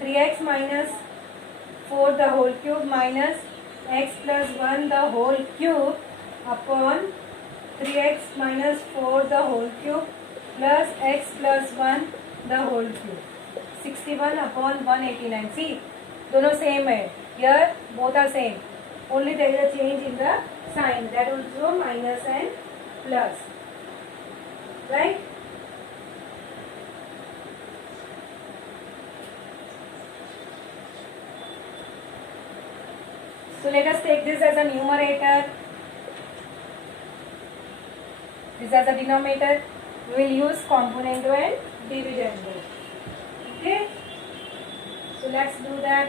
3x minus 4 the whole cube minus x plus 1 the whole cube upon 3x minus 4 the whole cube plus x plus 1 the whole cube. 61 upon 189. See, दोनों same है. Here both are same. Only there is a change in the sign. That also minus and plus. Right? So let us take this as a numerator. This as a denominator. We will use componendo and dividendo. Okay? So let's do that.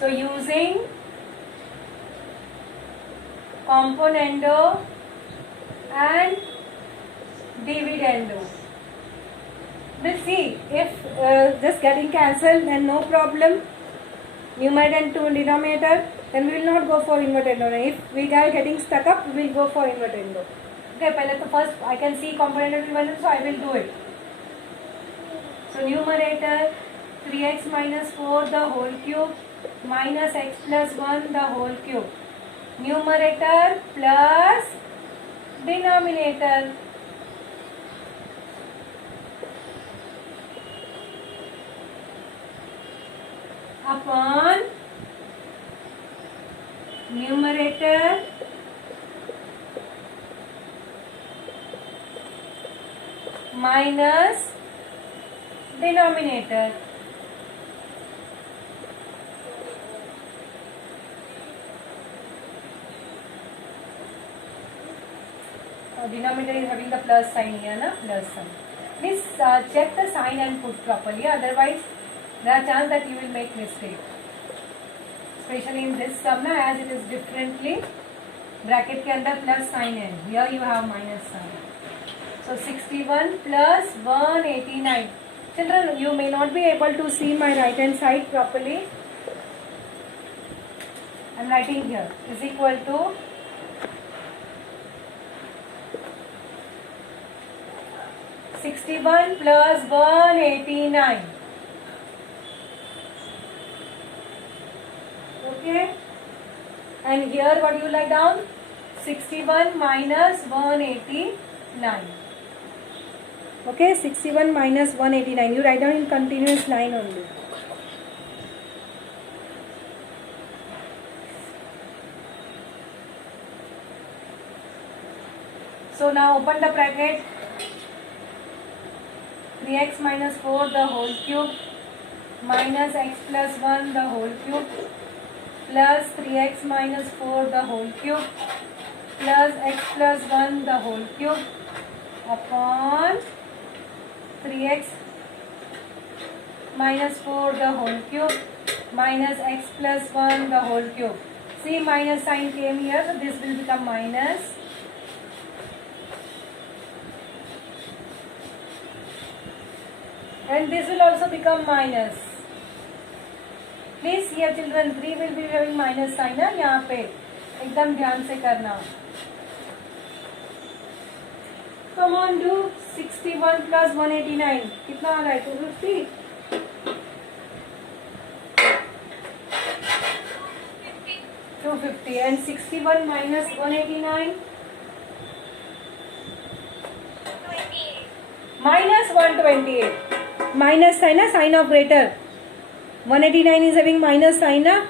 So using componendo and dividendo. We'll see if just getting cancelled, then no problem. Numerator and denominator, then we will not go for invertendo. If we are getting stuck up, we will go for invertendo. Okay, पहले तो first I can see componendo and dividendo, so I will do it. So numerator 3x minus 4 the whole cube minus x plus 1 the whole cube. Numerator plus denominator. Upon numerator minus denominator. Denominator is having the plus sign here, na? Plus sign. Please check the sign and put properly, otherwise there are chance that you will make mistake. Especially in this sum, na, as it is differently. Bracket के अंदर plus sign है. Here you have minus sign. So 61 plus 189. Children, you may not be able to see my right hand side properly. I am writing here is equal to 61 plus 189. Okay. And here what you write down? 61 minus 189. Okay, 61 minus 189. You write down in continuous line only. So now open the bracket. 3x minus 4 the whole cube minus x plus 1 the whole cube plus 3x minus 4 the whole cube plus x plus 1 the whole cube upon 3x minus 4 the whole cube minus x plus 1 the whole cube. See, minus sign came here, so this will become minus. And this will also become minus. Please here children, 3 will be having minus sign है यहाँ पे, एकदम ध्यान से करना. Come on, do 61 plus 189. कितना आ रहा है? 250. 250 and 61 minus 189. Minus 128. Minus sign na, sign of greater. 189 is having minus sign na.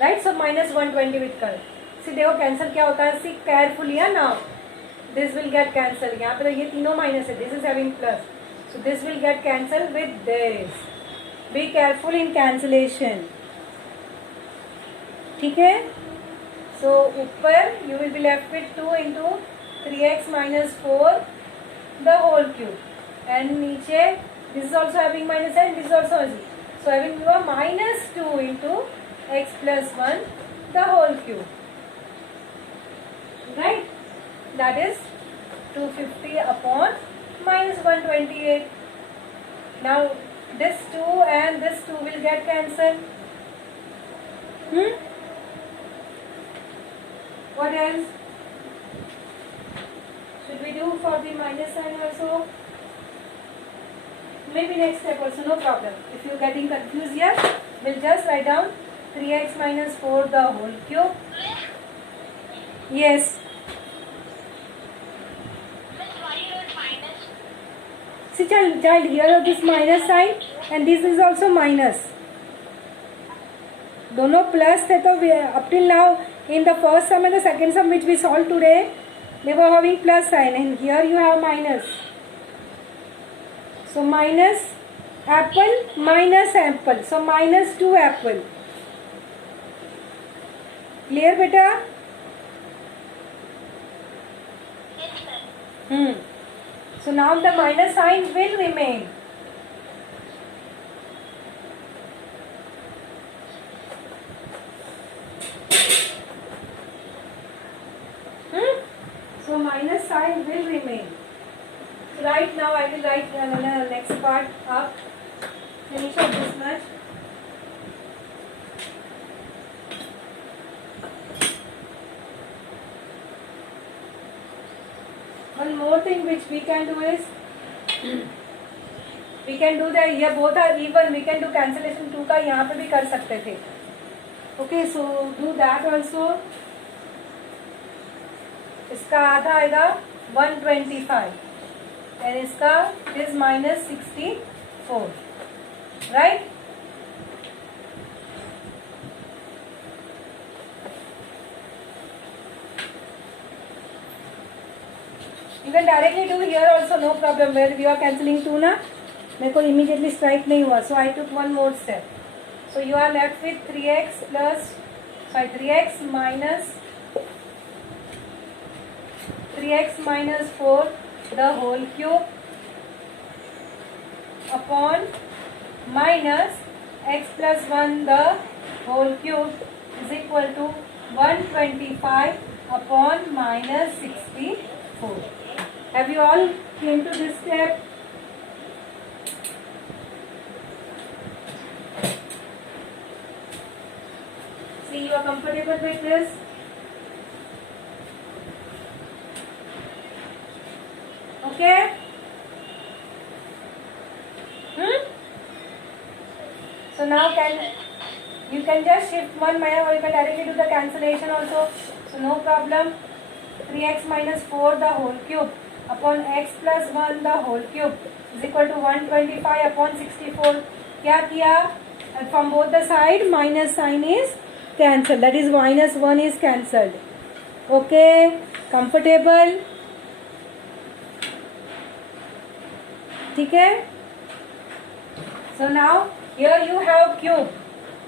Right, so minus 120 with कर. See देखो cancel क्या होता है? See carefully है now. This will get cancelled. यहाँ पे तो ये तीनों minus है. This is having plus. So this will get cancelled with this. Be careful in cancellation. ठीक है? So ऊपर you will be left with 2 into 3x minus 4 the whole cube. And नीचे this is also having minus and this is also having. So having your minus 2 into x plus 1 the whole cube. Right? That is 250 upon minus 128. Now this 2 and this 2 will get cancelled. What else? do for the minus sign also? Maybe next step also, no problem. If you're getting confused here, we'll just write down 3x minus 4 the whole cube. Yes. See child, here this minus sign and this is also minus. दोनों plus थे तो up till now in the first sum and the second sum which we solved today, they were having plus sign and here you have minus. So minus apple minus apple. So minus 2 apple. Clear beta? So now the minus sign will remain. So minus sign will remain. Right now I will write the next part up. Finish up this much. One more thing which we can do is, we can do that. ये both are even. We can do cancellation 2 का यहाँ पे भी कर सकते थे. Okay, so do that also. इसका आधा आएगा 125 and इसका is minus 64, right? You can directly do here also, no problem. Where we are cancelling 2 ना, मेरे को immediately strike नहीं हुआ, so I took one more step. So you are left with 3x minus 4 the whole cube upon minus x plus 1 the whole cube is equal to 125 upon minus 64. Have you all came to this step? See, you are comfortable with this? Okay? So now you can just shift one minus or you can directly do the cancellation also. So no problem. 3x minus 4 the whole cube upon x plus 1 the whole cube is equal to 125 upon 64. क्या किया? And from both the side minus sign is cancelled. That is minus 1 is cancelled. Okay? Comfortable? ठीक है? So now here you have cube.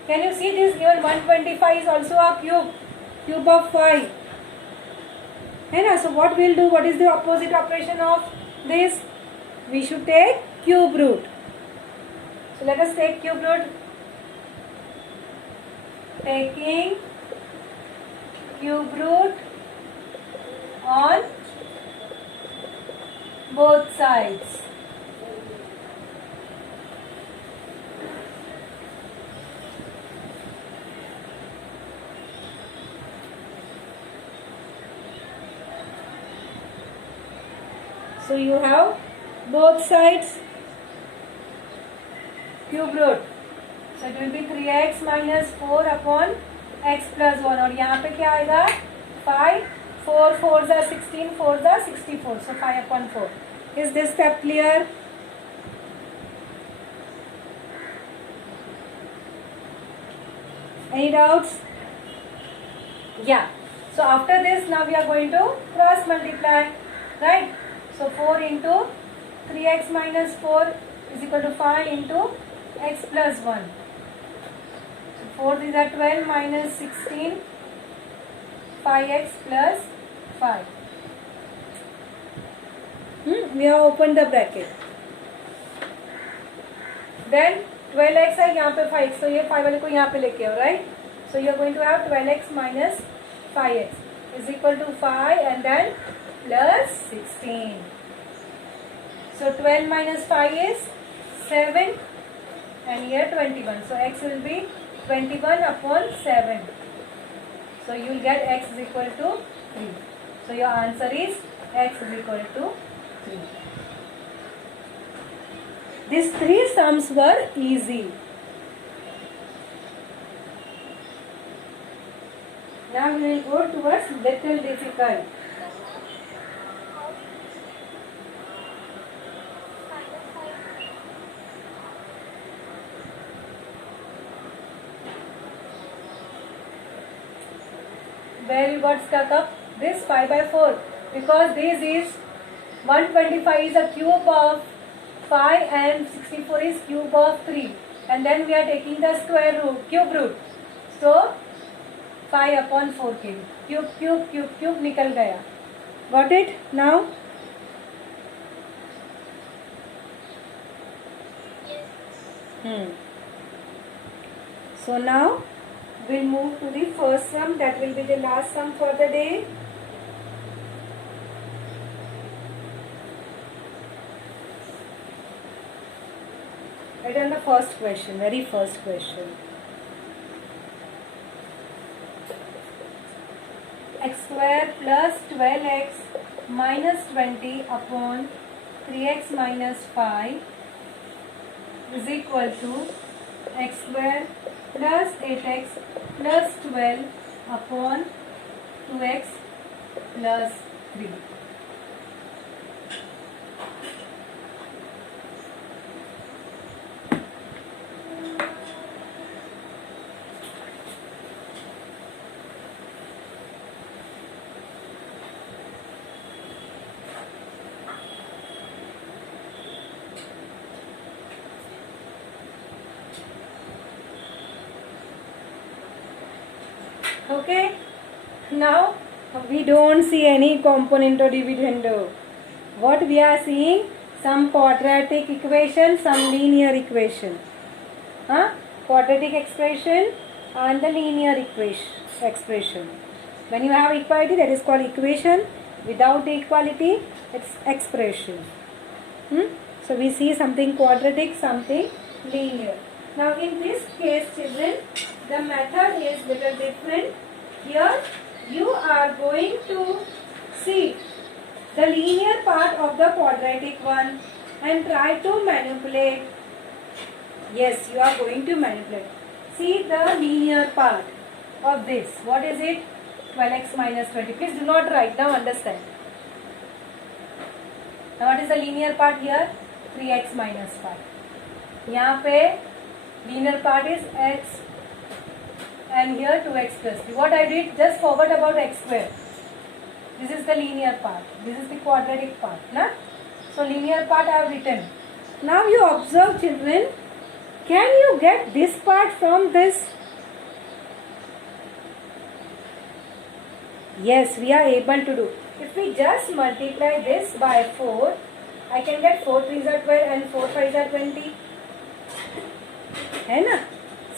Can you see this? Here 125 is also a cube. Cube of 5. है ना? So what we'll do? What is the opposite operation of this? We should take cube root. So let us take cube root. Taking cube root on both sides. So you have both sides cube root. So it will be 3x minus 4 upon x plus 1. और यहाँ पे क्या आएगा? 5. 4 4s are 16. 4s are 64. So 5 upon 4. Is this step clear? Any doubts? Yeah. So after this, now we are going to cross multiply, right? So 4 into 3x minus 4 is equal to 5 into x plus 1. So 4 is at 12 minus 16, 5x plus 5. We have opened the bracket. Then 12x है यहाँ पे 5. So ये 5 वाले को यहाँ पे लेके आओ, right? So you are going to have 12x minus 5x is equal to 5 and then plus 16. So 12 minus 5 is 7 and here 21. So x will be 21 upon 7. So you will get x is equal to 3. So your answer is x is equal to 3. These three sums were easy. Now we will go towards little difficult. Where you got stuck up? This 5 by 4, because this is 125 is a cube of 5 and 64 is cube of 3, and then we are taking the square root, cube root. So 5 upon 4 cube, cube निकल गया. Got it now? So now we'll move to the first sum, that will be the last sum for the day. Write down the first question, very first question. X square plus 12x minus 20 upon 3x minus 5 is equal to x square plus 8x plus 12 upon 2x plus 3. Okay, now we don't see any component or dividendo. What we are seeing? Some quadratic equation, some linear equation. Quadratic expression and the linear expression. When you have equality, that is called equation. Without the equality, it's expression. So we see something quadratic, something linear. Now in this case, children, the method is little different. Here you are going to see the linear part of the quadratic one and try to manipulate. Yes, you are going to manipulate. See the linear part of this. What is it? 12x minus 20. Please do not write, now understand. Now what is the linear part here? 3x minus 5. यहाँ पे linear part is x and here 2x plus 3. What I did, just forgot about x square. This is the linear part. This is the quadratic part. Na? So linear part I have written. Now you observe, children. Can you get this part from this? Yes, we are able to do. If we just multiply this by 4, I can get 4 3s are 12 and 4 5s are 20. है ना?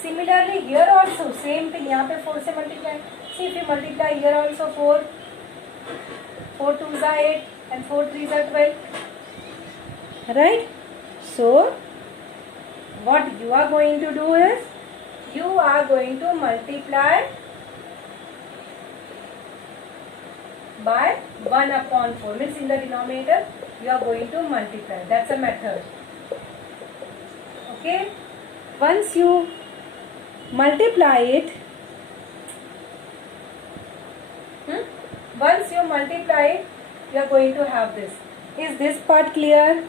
Similarly here also same thing. यहाँ पे 4 से multiply. See if you multiply here also 4. 4 2s are 8 and 4 3s are 12. Right? So what you are going to do is you are going to multiply by 1 upon 4. Means in the denominator you are going to multiply. That's a method. Okay? Once you multiply it, you are going to have this. Is this part clear?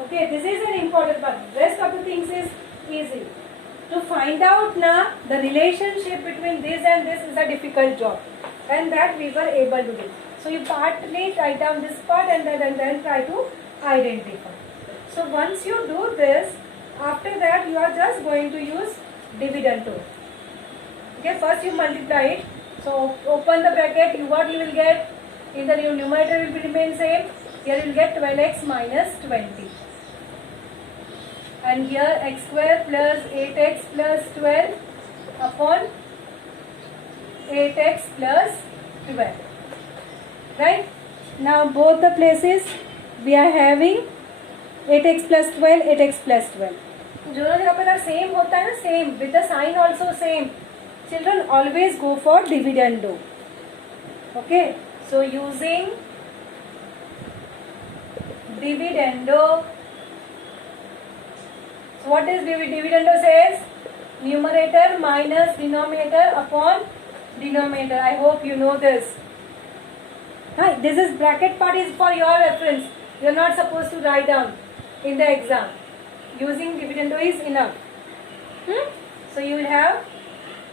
Okay, this is an important part. Rest of the things is easy. To find out now the relationship between this and this is a difficult job, and that we were able to do. So you partly write down this part and then try to identify. So once you do this, after that you are just going to use dividend tool. Okay, first you multiply it. So open the bracket. What you will get in the numerator will remain same. Here you will get 12x minus 20. And here x square plus 8x plus 12 upon 8x plus 12. Right? Now both the places we are having 8x plus 12, 8x plus 12. दोनों जगह पर same होता है ना, same with the sign also same. children, always go for dividendo. Okay, so using dividendo, so what is dividendo says? Numerator minus denominator upon denominator. I hope you know this. Hi, this is bracket part is for your reference. You are not supposed to write down in the exam. Using dividendo is enough. So you will have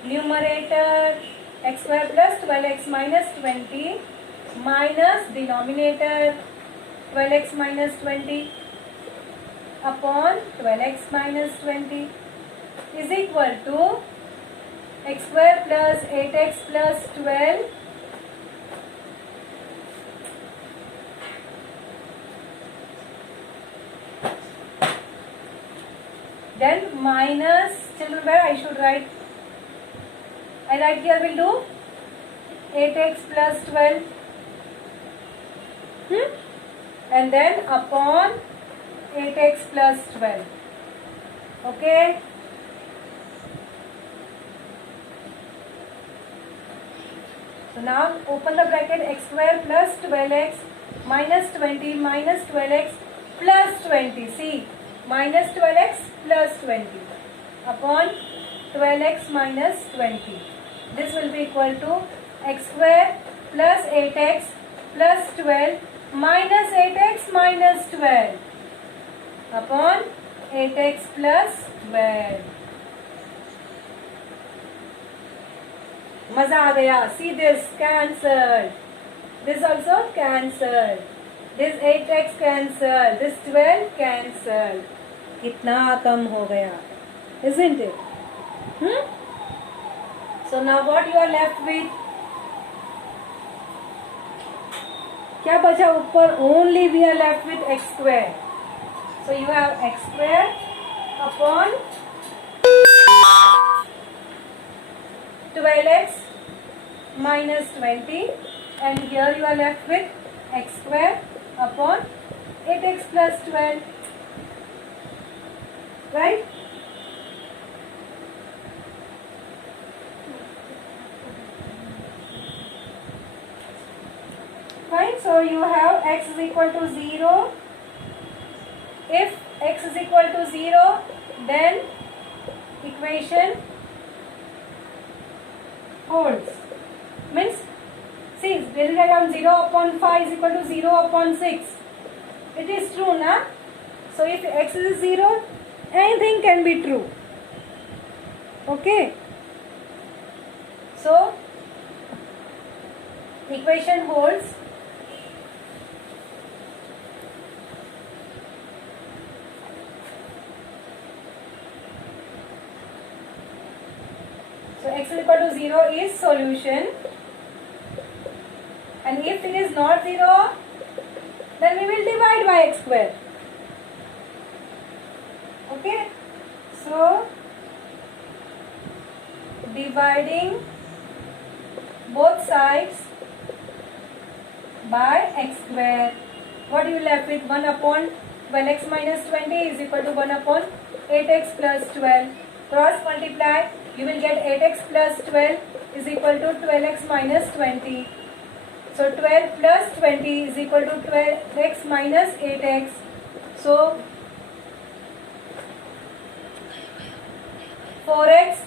numerator x square plus 12x minus 20 minus denominator 12x minus 20 upon 12x minus 20 is equal to x square plus 8x plus 12 then minus, children, where I should write? I write here, will do 8x plus 12 and then upon 8x plus 12. Okay. So now open the bracket, x square plus 12x minus 20 minus 12x plus 20. See, minus 12x plus 20 upon 12x minus 20. This will be equal to x square plus 8x plus 12 minus 8x minus 12 upon 8x plus 12. मजा आ गया. See this, cancelled. This also cancelled. This 8x cancelled. This 12 cancelled. कितना कम हो गया, isn't it? So now what you are left with? क्या बचा ऊपर? Only we are left with x square. So you have x square upon 12x minus 20 and here you are left with x square upon 8x plus 12. Right? Fine. So you have x is equal to 0. If x is equal to 0, then equation holds. Means, see, this is down 0 upon 5 is equal to 0 upon 6. It is true, na? So if x is 0, anything can be true. Okay. So equation holds. So x is equal to 0 is solution. And if it is not 0, then we will divide by x square. Okay. So dividing both sides by x square. What you left with? 1 upon 12x minus 20 is equal to 1 upon 8x plus 12. Cross multiply. You will get 8x plus 12 is equal to 12x minus 20. So 12 plus 20 is equal to 12x minus 8x. So 4x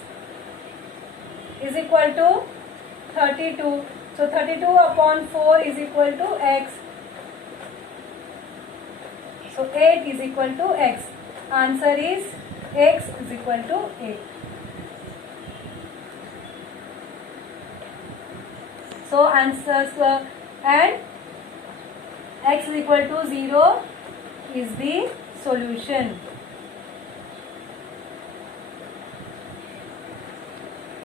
is equal to 32. So 32 upon 4 is equal to x. So 8 is equal to x. Answer is x is equal to 8. So answers and x is equal to 0 is the solution.